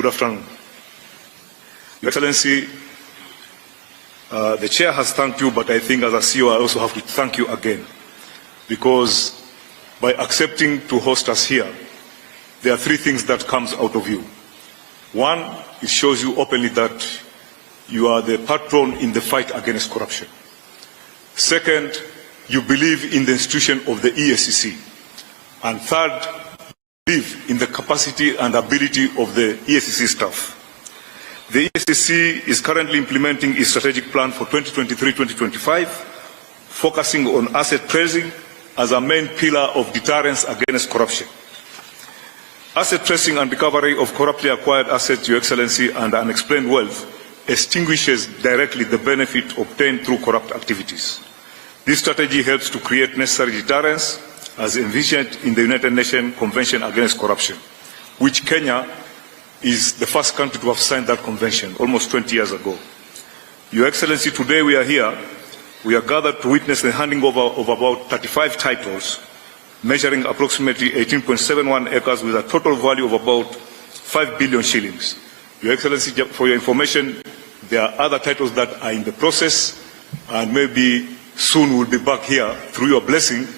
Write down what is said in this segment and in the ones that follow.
Good afternoon. Your Excellency, the Chair has thanked you, but I think as a CEO, I also have to thank you again, because by accepting to host us here, there are three things that comes out of you. One, it shows you openly that you are the patron in the fight against corruption. Second, you believe in the institution of the Eacc. And third, you believe in the capacity and ability of the Eacc staff. The Eacc is currently implementing its strategic plan for 2023-2025, focusing on asset tracing as a main pillar of deterrence against corruption. Asset tracing and recovery of corruptly acquired assets, Your Excellency, and unexplained wealth extinguishes directly the benefit obtained through corrupt activities. This strategy helps to create necessary deterrence as envisioned in the United Nations Convention Against Corruption, which Kenya is the first country to have signed that convention almost 20 years ago. Your Excellency, today we are here. We are gathered to witness the handing over of about 35 titles, measuring approximately 18.71 acres with a total value of about 5 billion shillings. Your Excellency, for your information, there are other titles that are in the process, and maybe soon we'll be back here, through your blessing,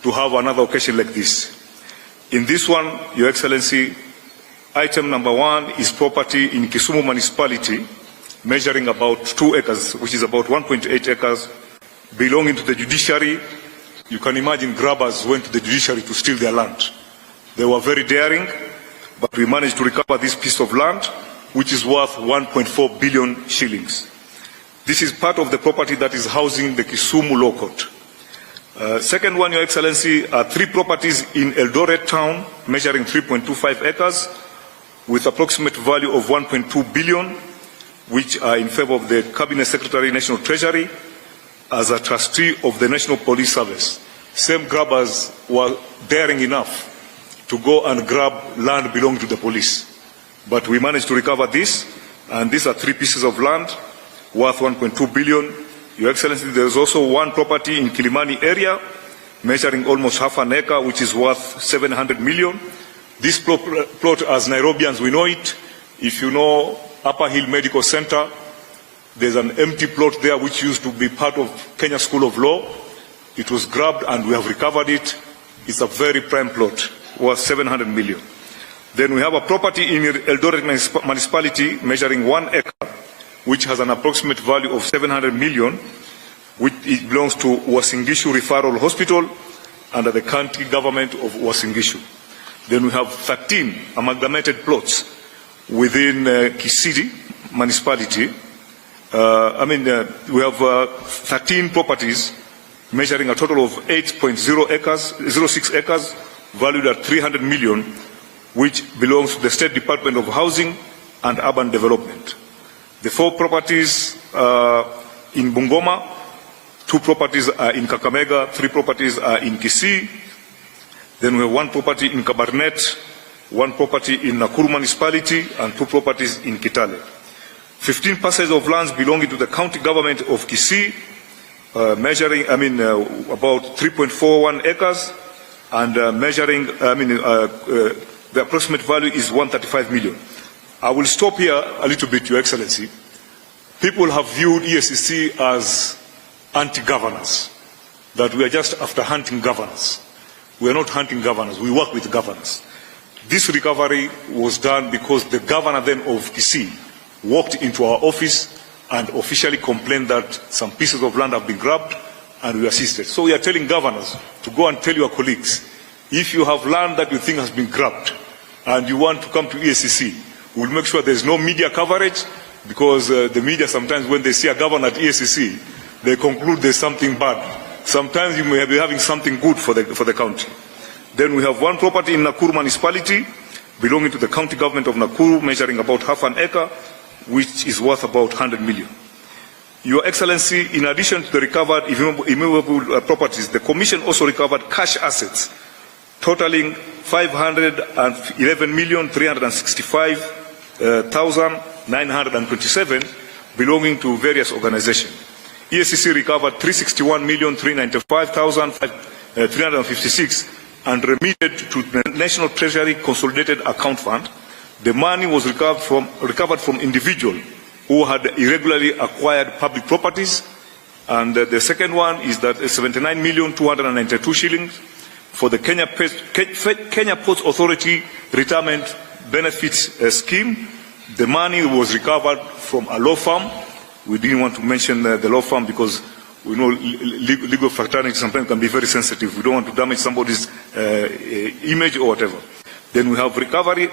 to have another occasion like this. In this one, Your Excellency, item number 1 is property in Kisumu municipality, measuring about 2 acres, which is about 1.8 acres, belonging to the judiciary. You can imagine grabbers went to the judiciary to steal their land. They were very daring, but we managed to recover this piece of land, which is worth 1.4 billion shillings. This is part of the property that is housing the Kisumu Law Court. Second one, Your Excellency, are 3 properties in Eldoret town, measuring 3.25 acres, with approximate value of 1.2 billion, which are in favor of the Cabinet Secretary, National Treasury, as a trustee of the National Police Service. Same grabbers were daring enough to go and grab land belonging to the police. But we managed to recover this, and these are 3 pieces of land worth 1.2 billion. Your Excellency, there is also 1 property in Kilimani area, measuring almost half an acre, which is worth 700 million. This plot, as Nairobians, we know it. If you know Upper Hill Medical Center, there's an empty plot there which used to be part of Kenya School of Law. It was grabbed and we have recovered it. It's a very prime plot, worth 700 million. Then we have a property in Eldoret municipality measuring 1 acre, which has an approximate value of 700 million, which it belongs to Uasin Gishu Referral Hospital under the county government of Uasin Gishu. Then we have 13 amalgamated plots within Kisii municipality. We have 13 properties measuring a total of 8.0 acres, 06 acres, valued at 300 million, which belongs to the State Department of Housing and Urban Development. The 4 properties in Bungoma, 2 properties are in Kakamega, 3 properties are in Kisii. Then we have 1 property in Kabarnet, 1 property in Nakuru municipality, and 2 properties in Kitale. 15 parcels of lands belonging to the county government of Kisii, measuring, about 3.41 acres, and the approximate value is 135 million. I will stop here a little bit, Your Excellency. People have viewed Eacc as anti-governance, that we are just after hunting governance. We are not hunting governors, we work with governors. This recovery was done because the governor then of Kisii walked into our office and officially complained that some pieces of land have been grabbed, and we assisted. So we are telling governors to go and tell your colleagues, if you have land that you think has been grabbed and you want to come to Eacc, we'll make sure there's no media coverage, because the media sometimes, when they see a governor at Eacc, they conclude there's something bad. Sometimes you may be having something good for the county. Then we have 1 property in Nakuru municipality, belonging to the county government of Nakuru, measuring about half an acre, which is worth about 100 million. Your Excellency, in addition to the recovered immovable properties, the Commission also recovered cash assets totaling 511,365,927 belonging to various organizations. Eacc recovered 361,395,356 and remitted to the National Treasury Consolidated Account Fund The money was recovered from individuals who had irregularly acquired public properties. And the second one is that 79,292 shillings for the Kenya Ports Authority Retirement Benefits Scheme. The money was recovered from a law firm. We didn't want to mention the law firm because we know legal fraternity sometimes can be very sensitive. We don't want to damage somebody's image or whatever. Then we have recovered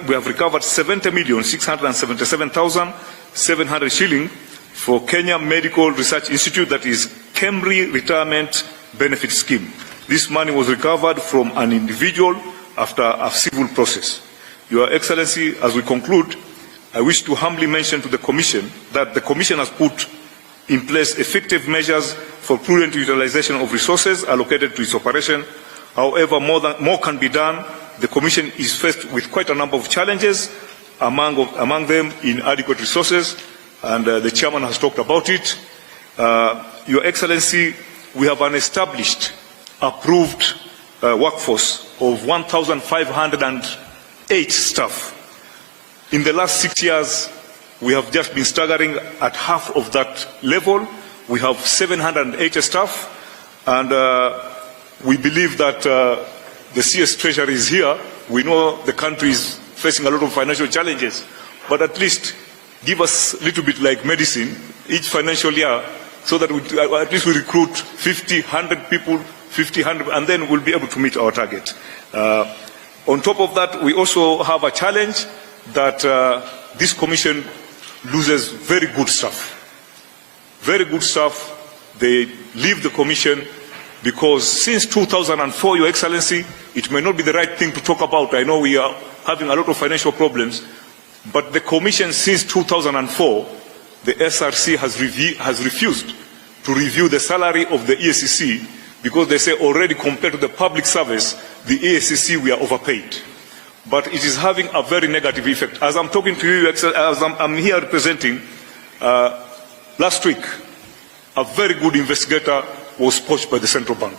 70,677,700 shillings for Kenya Medical Research Institute, that is KEMRI Retirement Benefit Scheme. This money was recovered from an individual after a civil process. Your Excellency, as we conclude, I wish to humbly mention to the Commission that the Commission has put in place effective measures for prudent utilization of resources allocated to its operation. However, more can be done. The Commission is faced with quite a number of challenges, among them inadequate resources, and the Chairman has talked about it. Your Excellency, we have an established, approved workforce of 1,508 staff. In the last 6 years, we have just been staggering at half of that level. We have 780 staff, and we believe that the CS Treasury is here. We know the country is facing a lot of financial challenges, but at least give us a little bit like medicine each financial year, so that at least we recruit 50, 100 people, 50, 100, and then we'll be able to meet our target. On top of that, we also have a challenge that this Commission loses very good staff. Very good staff. They leave the Commission because since 2004, Your Excellency, it may not be the right thing to talk about. I know we are having a lot of financial problems, but the Commission since 2004, the SRC has refused to review the salary of the Eacc because they say already compared to the public service, the Eacc, we are overpaid. But it is having a very negative effect. As I'm talking to you, as I'm here representing, last week, a very good investigator was poached by the central bank.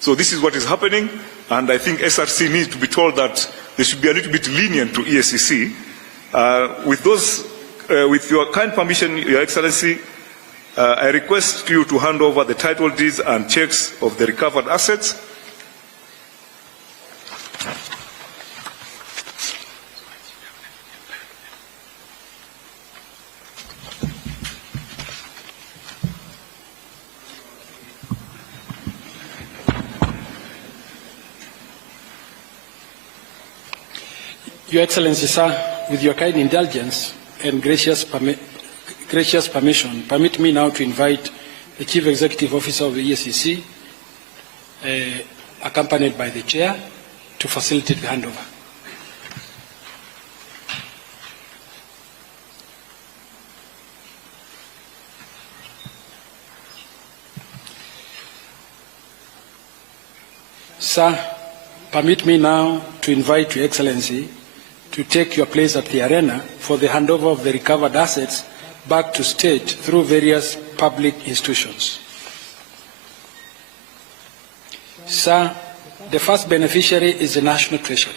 So this is what is happening, and I think SRC needs to be told that they should be a little bit lenient to Eacc. With your kind permission, Your Excellency, I request you to hand over the title deeds and checks of the recovered assets. Your Excellency, sir, with your kind indulgence and gracious permission, permit me now to invite the Chief Executive Officer of the Eacc, accompanied by the Chair, to facilitate the handover. Sir, permit me now to invite Your Excellency to take your place at the arena for the handover of the recovered assets back to state through various public institutions. Sir, the first beneficiary is the National Treasury.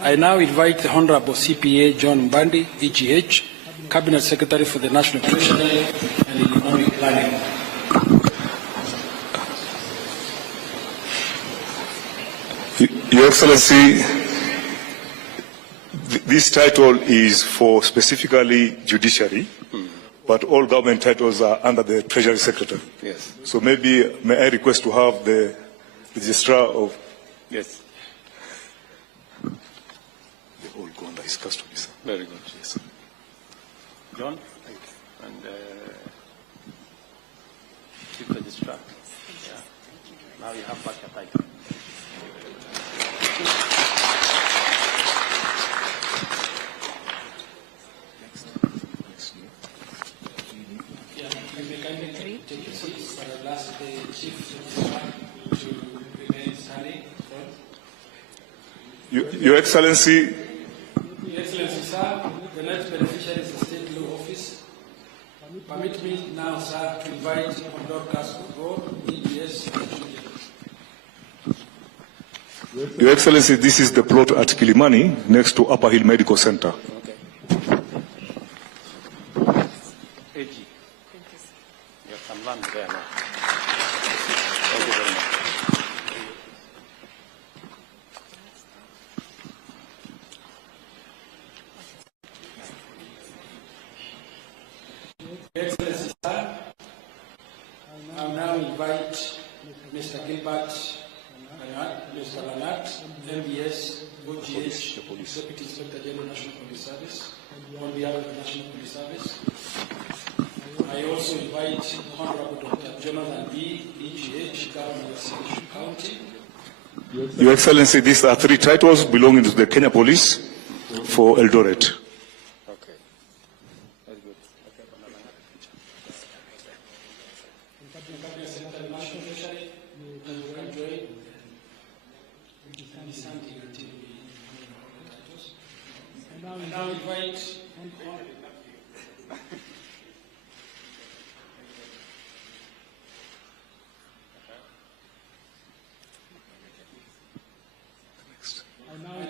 I now invite the Honorable CPA John Mbandi, EGH, Cabinet Secretary for the National Treasury and Economic Planning. Your Excellency, this title is for specifically judiciary, but all government titles are under the Treasury Secretary. Yes. So maybe, may I request to have the registrar of... Yes. They all go under his custody, sir. Very good. Yes. John? And Chief Registrar. Yeah. Now you have back your title. Your Excellency. Your Excellency, sir, the next beneficiary is the State Law Office. Permit me now, sir, to invite Honorable Casco, EGS. Your Excellency, this is the plot at Kilimani, next to Upper Hill Medical Center. Okay. AG. You have some land there now. Thank you very much. Excellency, sir, I now invite Mr. Gilbert, Mr. Lanat, MBS, OGH, Deputy Inspector General National Police Service, on behalf of the National Police Service. I also invite Honorable Dr. Jonathan B. EGH, Governor of Ceremonial County. Your Excellency, these are 3 titles belonging to the Kenya Police for Eldoret. Okay. Very good. I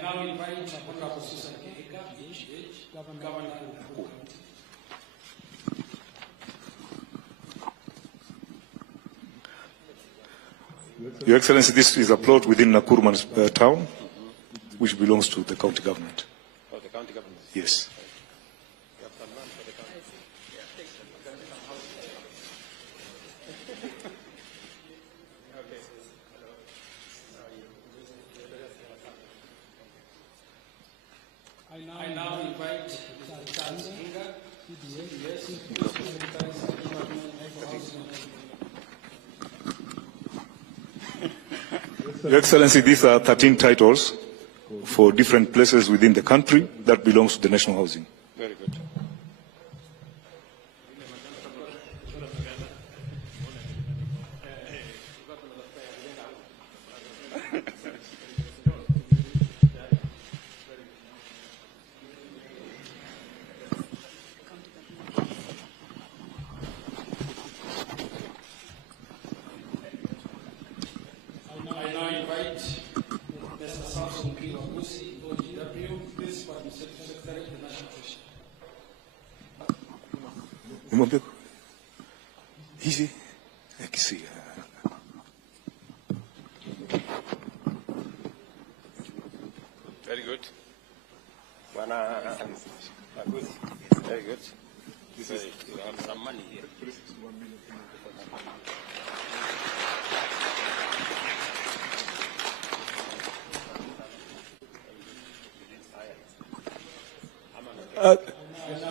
now invite Honorable Susan Kehika, EGH, Governor of Ruto County. Your Excellency, this is a plot within Nakuru town, which belongs to the county government. Oh, the county government. Yes. You have some land for the county. I now invite Mr. Charles Kinga, CBS, Your Excellency, these are 13 titles for different places within the country that belongs to the national housing. Very good. I now invite Mr. Samson Kiwagusi, OGW, Principal Secretary of the National Treasury. Umwambie hizi akisia. Very good. Good. Very good. You have some money here.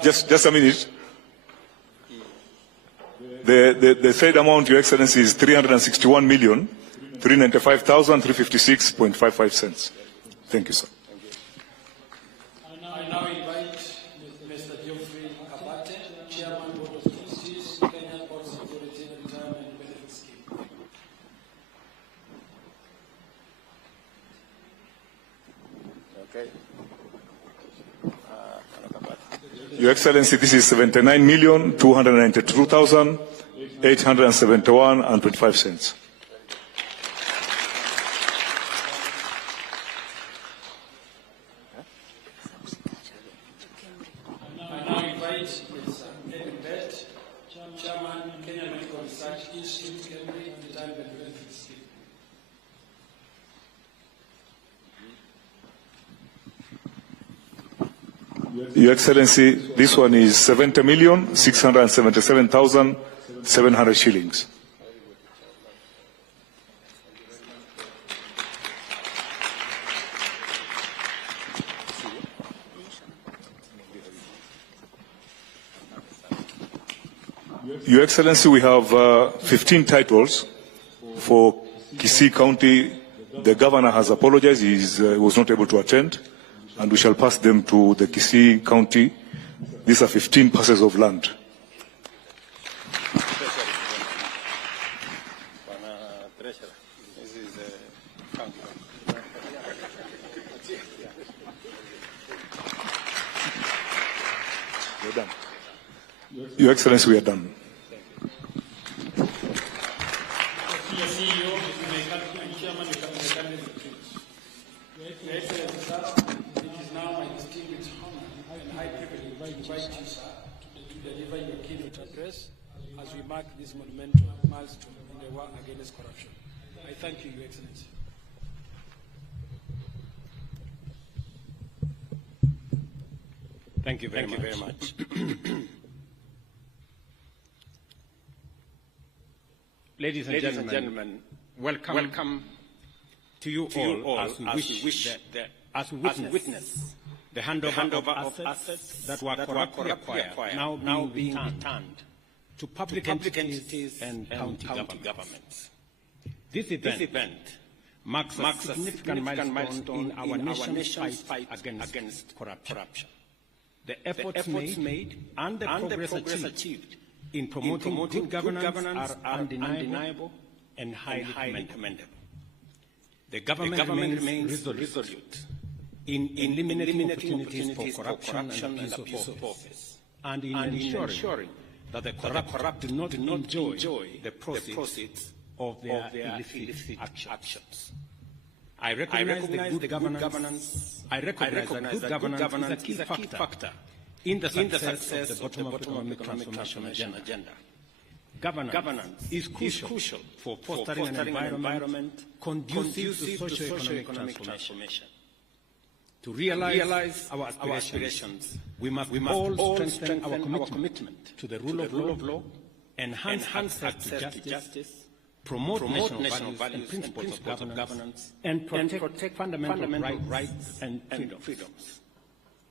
Just a minute. The said amount, Your Excellency, is 361,395,356.55 cents. Thank you, sir. I now invite Mr. Geoffrey Kabate, Chairman Board of Trustees, Kenya Ports Authority Retirement Benefit Scheme. Okay. Your Excellency, this is 79,292,871.25 cents. I now invite Mr. Edwin Bett, Chairman, Kenya Medical Research Institute, Cambridge Retirement Benefit Scheme. Your Excellency, this one is 70,677,700 shillings. Your Excellency, we have 15 titles for Kisii County. The governor has apologized; he was not able to attend, and we shall pass them to the Kisii County. These are 15 parcels of land. This is the county. We're done. Your Excellency, we are done. Your Excellency, sir, it is now my distinguished honor and high privilege to invite you, sir, to deliver your keynote address as we mark this monumental milestone in the war against corruption. I thank you, Your Excellency. Thank you very much. Ladies and gentlemen, welcome to you all as we witness the handover of assets that were corruptly acquired, now being returned to public entities and county governments. This event marks a significant milestone in our nation's fight against corruption. The efforts made and the progress achieved in promoting good governance are undeniable and highly commendable. The government remains resolute in eliminating opportunities for corruption and abuse of office, and in ensuring that the corrupt do not enjoy the proceeds of their illicit actions. I recognize that good governance is a key factor in the success of the bottom-up economic transformation agenda. Governance is crucial for fostering an environment conducive to socio-economic transformation. To realize our aspirations, we must all strengthen our commitment to the rule of law, enhance access to justice, promote national values and principles of governance, and protect fundamental rights and freedoms.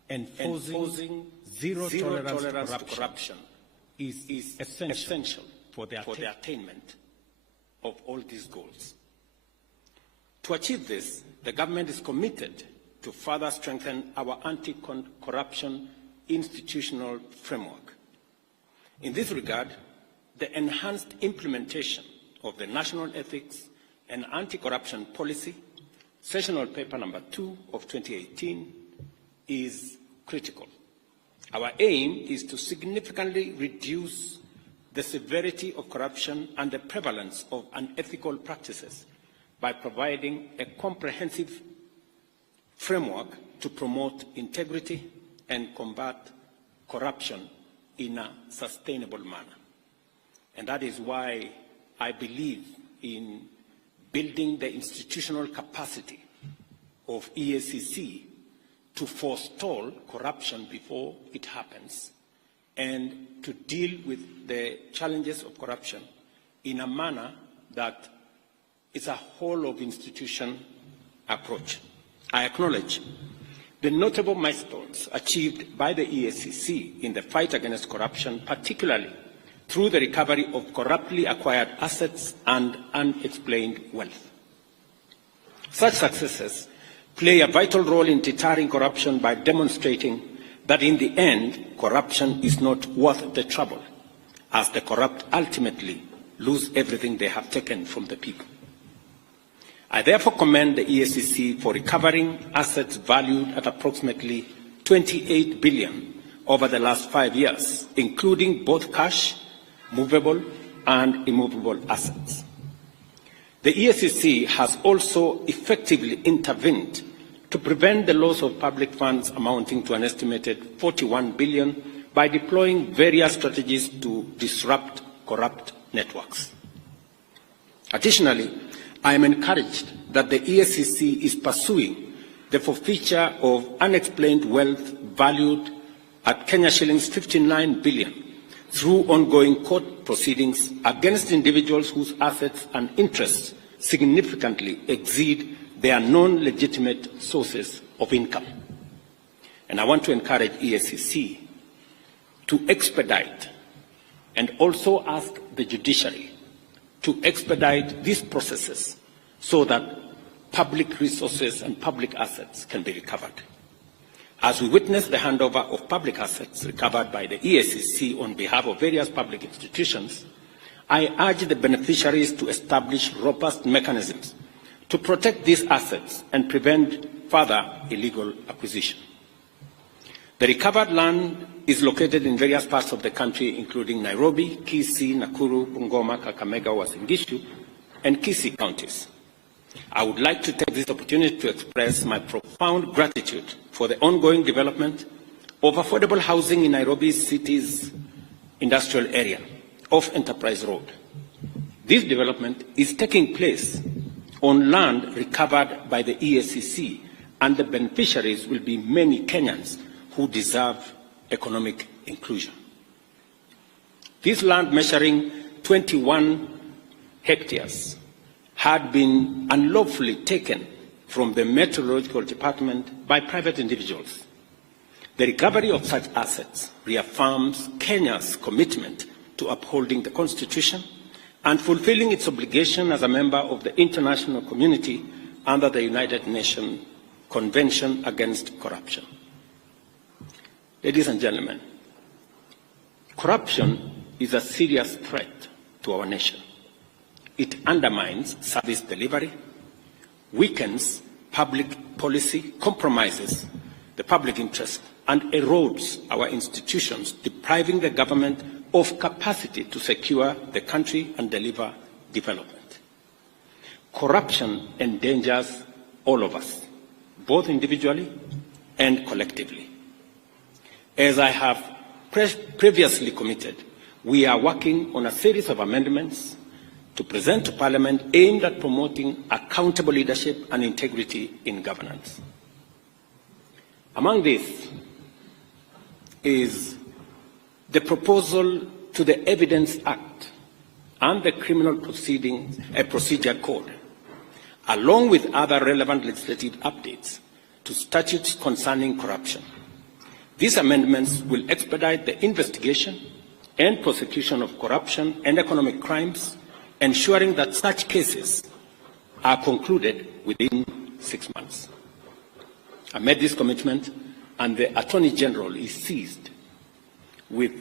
Enforcing zero tolerance to corruption is essential for the attainment of all these goals. To achieve this, the government is committed to further strengthen our anti-corruption institutional framework. In this regard, the enhanced implementation of the National Ethics and Anti-Corruption Policy, Sessional Paper Number 2 of 2018, is critical. Our aim is to significantly reduce the severity of corruption and the prevalence of unethical practices by providing a comprehensive framework to promote integrity and combat corruption in a sustainable manner. And that is why I believe in building the institutional capacity of EACC to forestall corruption before it happens and to deal with the challenges of corruption in a manner that is a whole of institution approach. I acknowledge the notable milestones achieved by the EACC in the fight against corruption, particularly through the recovery of corruptly acquired assets and unexplained wealth. Such successes play a vital role in deterring corruption by demonstrating that in the end, corruption is not worth the trouble, as the corrupt ultimately lose everything they have taken from the people. I therefore commend the EACC for recovering assets valued at approximately 28 billion over the last 5 years, including both cash, movable and immovable assets. The EACC has also effectively intervened to prevent the loss of public funds amounting to an estimated 41 billion by deploying various strategies to disrupt corrupt networks. Additionally, I am encouraged that the EACC is pursuing the forfeiture of unexplained wealth valued at Kenya shillings 59 billion through ongoing court proceedings against individuals whose assets and interests significantly exceed their non-legitimate sources of income. And I want to encourage EACC to expedite and also ask the judiciary to expedite these processes so that public resources and public assets can be recovered. As we witness the handover of public assets recovered by the EACC on behalf of various public institutions, I urge the beneficiaries to establish robust mechanisms to protect these assets and prevent further illegal acquisition. The recovered land is located in various parts of the country, including Nairobi, Kisii, Nakuru, Bungoma, Kakamega, Uasin Gishu, and Kisii counties. I would like to take this opportunity to express my profound gratitude for the ongoing development of affordable housing in Nairobi City's industrial area off Enterprise Road. This development is taking place on land recovered by the Eacc, and the beneficiaries will be many Kenyans who deserve economic inclusion. This land, measuring 21 hectares, had been unlawfully taken from the Meteorological Department by private individuals. The recovery of such assets reaffirms Kenya's commitment to upholding the Constitution and fulfilling its obligation as a member of the international community under the United Nations Convention Against Corruption. Ladies and gentlemen, corruption is a serious threat to our nation. It undermines service delivery, weakens public policy, compromises the public interest, and erodes our institutions, depriving the government of capacity to secure the country and deliver development. Corruption endangers all of us, both individually and collectively. As I have previously committed, we are working on a series of amendments to present to Parliament aimed at promoting accountable leadership and integrity in governance. Among these is the proposal to the Evidence Act and the Criminal Procedure Code, along with other relevant legislative updates to statutes concerning corruption. These amendments will expedite the investigation and prosecution of corruption and economic crimes, ensuring that such cases are concluded within 6 months. I made this commitment, and the Attorney General is seized with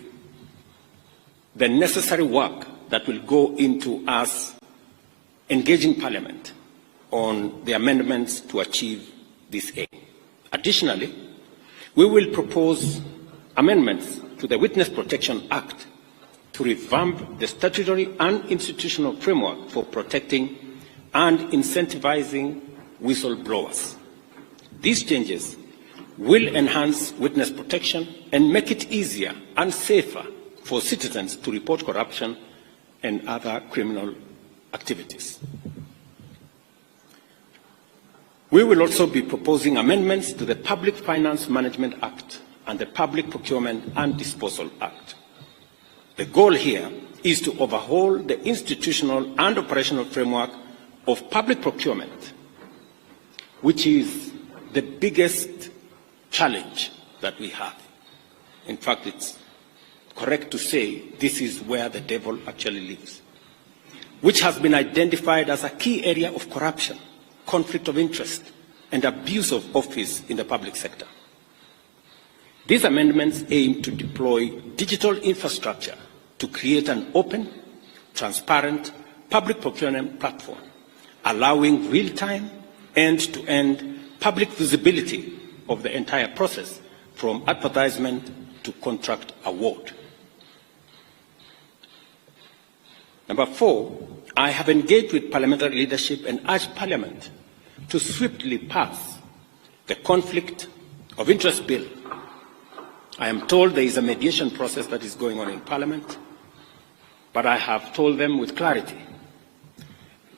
the necessary work that will go into us engaging Parliament on the amendments to achieve this aim. Additionally, we will propose amendments to the Witness Protection Act to revamp the statutory and institutional framework for protecting and incentivizing whistleblowers. These changes will enhance witness protection and make it easier and safer for citizens to report corruption and other criminal activities. We will also be proposing amendments to the Public Finance Management Act and the Public Procurement and Disposal Act. The goal here is to overhaul the institutional and operational framework of public procurement, which is the biggest challenge that we have. In fact, it's correct to say this is where the devil actually lives, which has been identified as a key area of corruption, conflict of interest, and abuse of office in the public sector. These amendments aim to deploy digital infrastructure to create an open, transparent public procurement platform, allowing real-time, end-to-end public visibility of the entire process, from advertisement to contract award. Number 4, I have engaged with parliamentary leadership and urged Parliament to swiftly pass the Conflict of Interest Bill. I am told there is a mediation process that is going on in Parliament, but I have told them with clarity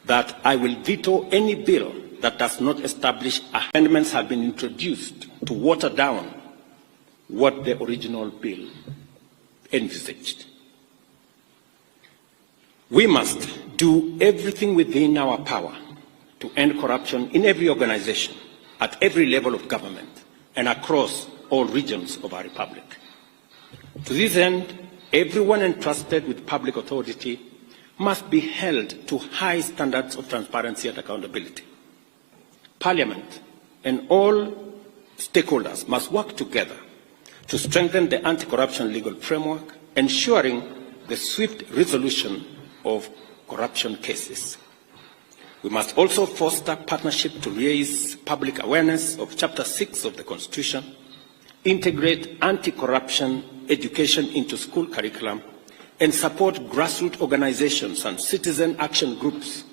that I will veto any bill that does not establish amendments have been introduced to water down what the original bill envisaged. We must do everything within our power to end corruption in every organization, at every level of government, and across all regions of our republic. To this end, everyone entrusted with public authority must be held to high standards of transparency and accountability. Parliament and all stakeholders must work together to strengthen the anti-corruption legal framework, ensuring the swift resolution of corruption cases. We must also foster partnership to raise public awareness of Chapter 6 of the Constitution, integrate anti-corruption education into school curriculum, and support grassroots organizations and citizen action groups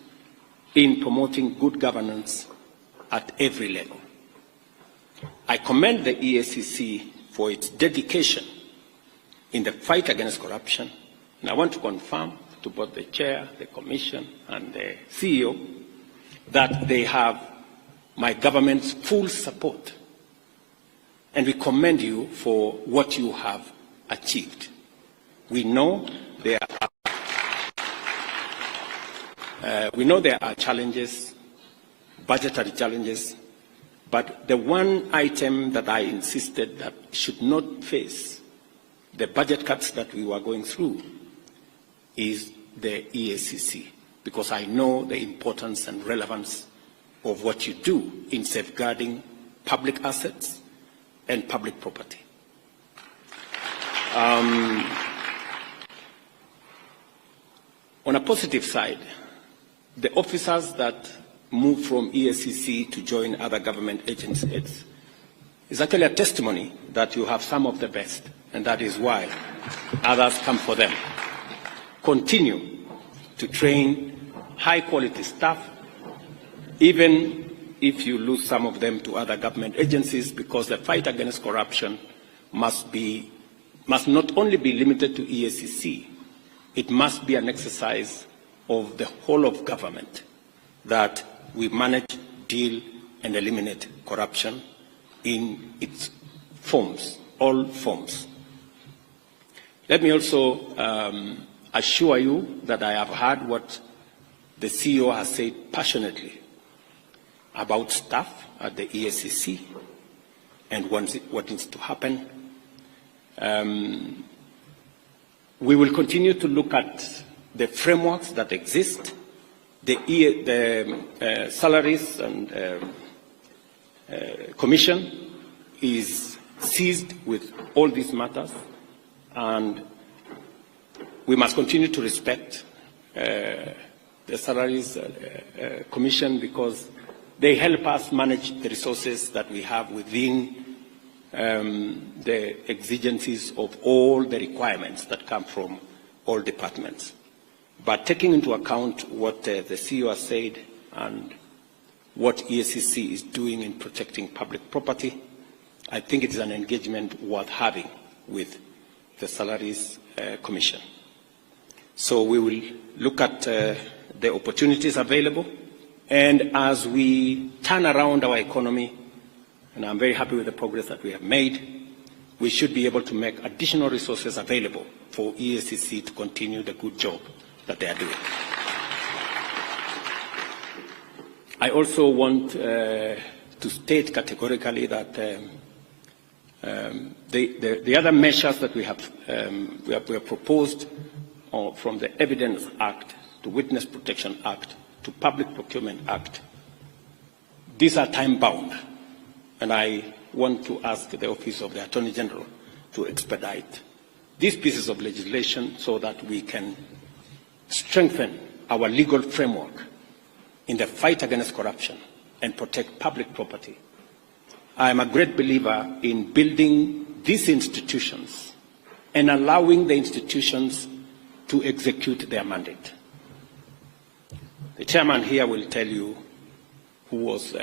in promoting good governance at every level. I commend the Eacc for its dedication in the fight against corruption, and I want to confirm to both the Chair, the Commission, and the CEO that they have my government's full support, and we commend you for what you have achieved. We know there are challenges, budgetary challenges, but the one item that I insisted that should not face the budget cuts that we were going through is the Eacc, because I know the importance and relevance of what you do in safeguarding public assets and public property. On a positive side, the officers that move from Eacc to join other government agencies is actually a testimony that you have some of the best, and that is why others come for them. Continue to train high-quality staff, even if you lose some of them to other government agencies, because the fight against corruption must not only be limited to Eacc, it must be an exercise of the whole of government, that we manage, deal, and eliminate corruption in its forms, all forms. Let me also assure you that I have heard what the CEO has said passionately about staff at the Eacc and what needs to happen. We will continue to look at the frameworks that exist, the salaries and commission is seized with all these matters, and we must continue to respect the salaries commission, because they help us manage the resources that we have within the exigencies of all the requirements that come from all departments. But taking into account what the CEO has said and what Eacc is doing in protecting public property, I think it is an engagement worth having with the Salaries Commission. So we will look at the opportunities available, and as we turn around our economy, and I'm very happy with the progress that we have made, we should be able to make additional resources available for Eacc to continue the good job that they are doing. I also want to state categorically that the other measures that we have proposed from the Evidence Act to Witness Protection Act to Public Procurement Act, these are time-bound, and I want to ask the Office of the Attorney General to expedite these pieces of legislation so that we can strengthen our legal framework in the fight against corruption and protect public property. I am a great believer in building these institutions and allowing the institutions to execute their mandate. The chairman here will tell you, who was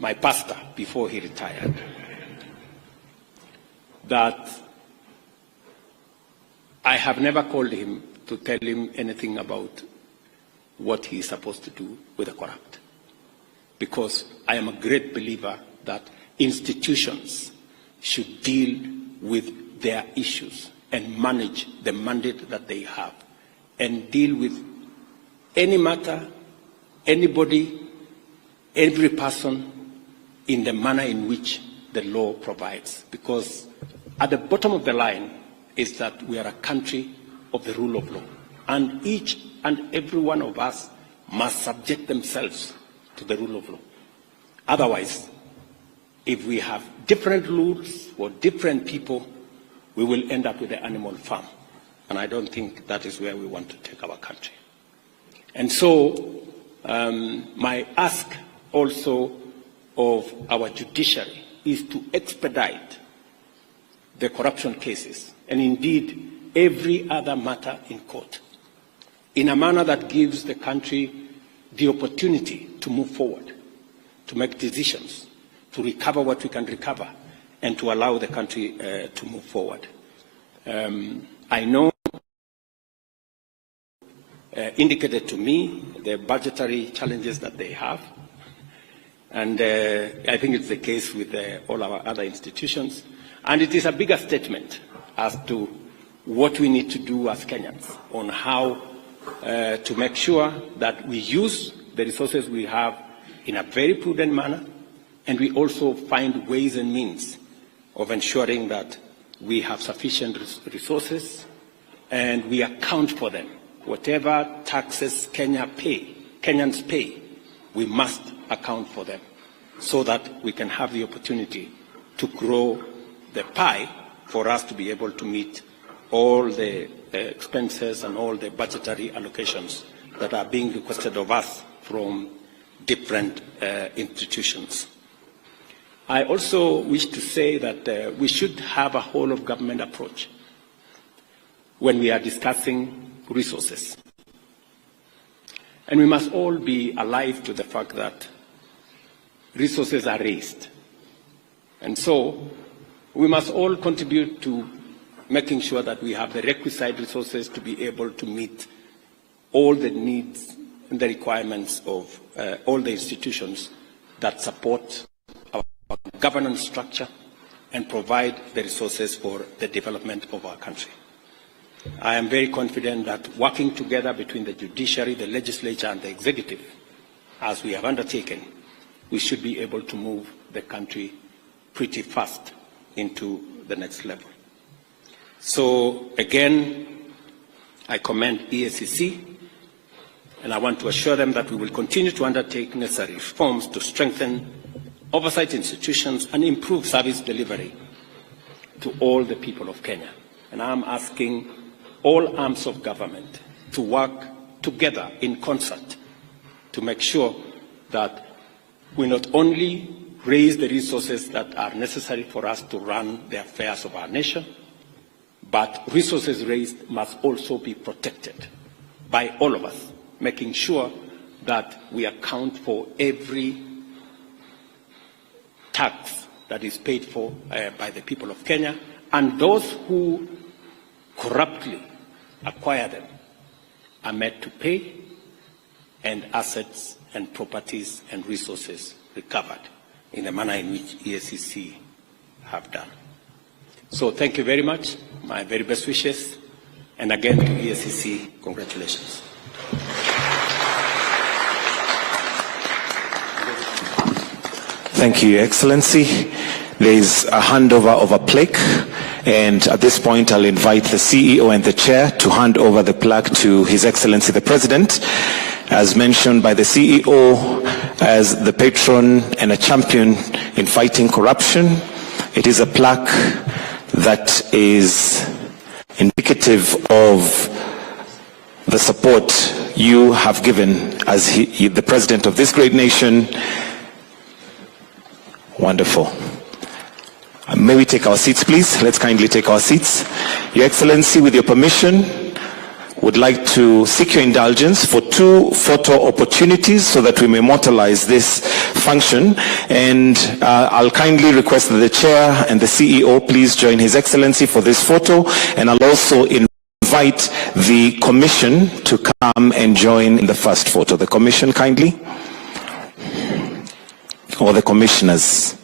my pastor before he retired, that I have never called him to tell him anything about what he is supposed to do with the corrupt, because I am a great believer that institutions should deal with their issues and manage the mandate that they have and deal with any matter, anybody, every person in the manner in which the law provides. Because at the bottom of the line is that we are a country of the rule of law, and each and every one of us must subject themselves to the rule of law. Otherwise, if we have different rules for different people, we will end up with the animal farm. And I don't think that is where we want to take our country. And so my ask also of our judiciary is to expedite the corruption cases, and indeed every other matter in court, in a manner that gives the country the opportunity to move forward, to make decisions, to recover what we can recover, and to allow the country to move forward. I know indicated to me the budgetary challenges that they have, and I think it's the case with all our other institutions. And it is a bigger statement as to what we need to do as Kenyans on how to make sure that we use the resources we have in a very prudent manner, and we also find ways and means of ensuring that we have sufficient resources and we account for them. Whatever taxes Kenyans pay, we must account for them so that we can have the opportunity to grow the pie for us to be able to meet all the expenses and all the budgetary allocations that are being requested of us from different institutions. I also wish to say that we should have a whole-of-government approach when we are discussing resources. And we must all be alive to the fact that resources are raised. And so we must all contribute to making sure that we have the requisite resources to be able to meet all the needs and the requirements of all the institutions that support our governance structure and provide the resources for the development of our country. I am very confident that working together between the judiciary, the legislature, and the executive, as we have undertaken, we should be able to move the country pretty fast into the next level. So again, I commend Eacc, and I want to assure them that we will continue to undertake necessary reforms to strengthen oversight institutions and improve service delivery to all the people of Kenya. And I'm asking all arms of government to work together in concert to make sure that we not only raise the resources that are necessary for us to run the affairs of our nation, but resources raised must also be protected by all of us, making sure that we account for every tax that is paid for by the people of Kenya, and those who corruptly acquire them are made to pay, and assets and properties and resources recovered in the manner in which Eacc have done. So thank you very much. My very best wishes. And again to Eacc, congratulations. Thank you, Your Excellency. There is a handover of a plaque, and at this point I'll invite the CEO and the Chair to hand over the plaque to His Excellency the President. As mentioned by the CEO, as the patron and a champion in fighting corruption, it is a plaque that is indicative of the support you have given as the President of this great nation. Wonderful. May we take our seats, please? Let's kindly take our seats. Your Excellency, with your permission, would like to seek your indulgence for 2 photo opportunities so that we may immortalize this function. And I'll kindly request that the Chair and the CEO please join His Excellency for this photo. And I'll also invite the Commission to come and join in the first photo. The Commission, kindly. Or the Commissioners.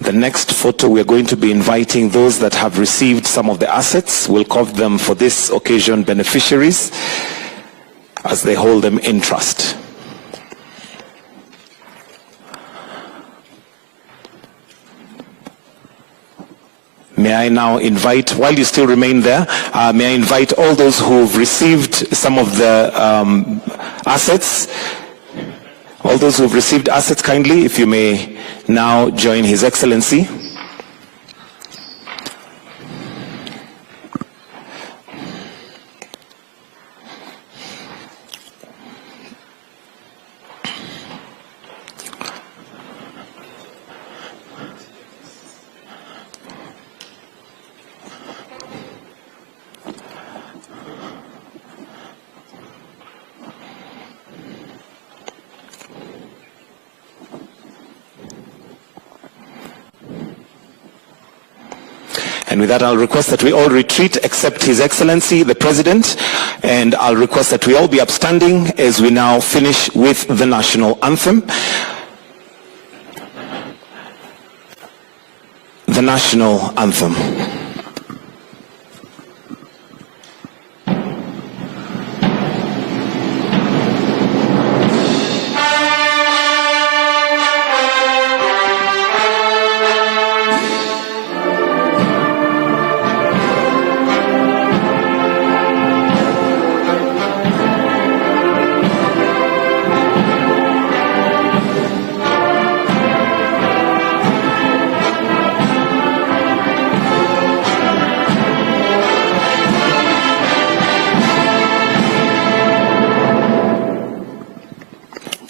The next photo, we are going to be inviting those that have received some of the assets. We'll call them for this occasion beneficiaries as they hold them in trust. May I now invite, while you still remain there, may I invite all those who've received some of the assets, all those who've received assets, kindly, if you may now join His Excellency. And with that, I'll request that we all retreat except His Excellency, the President, and I'll request that we all be upstanding as we now finish with the national anthem. The national anthem.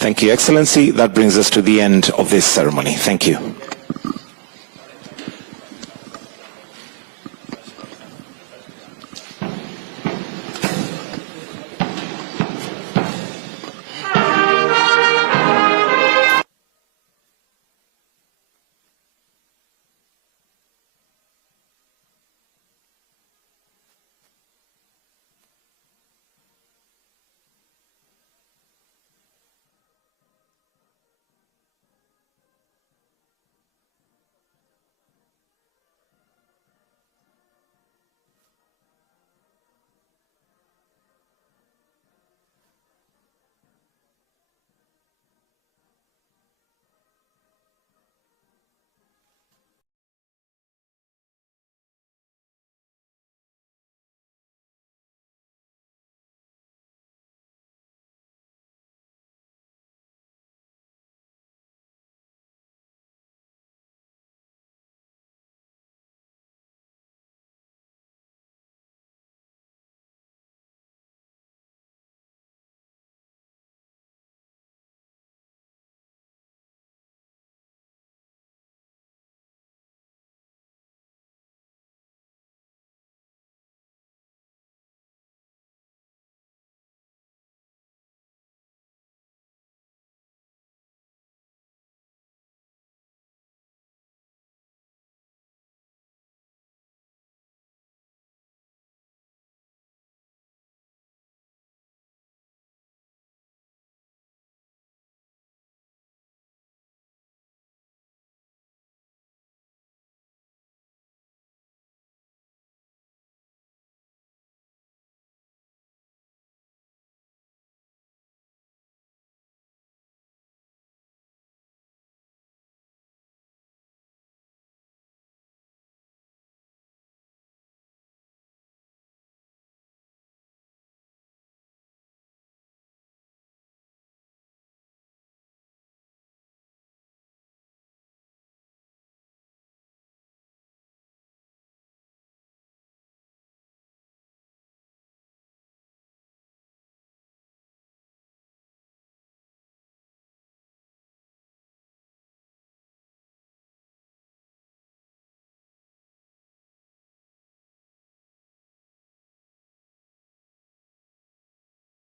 Thank you, Excellency. That brings us to the end of this ceremony. Thank you.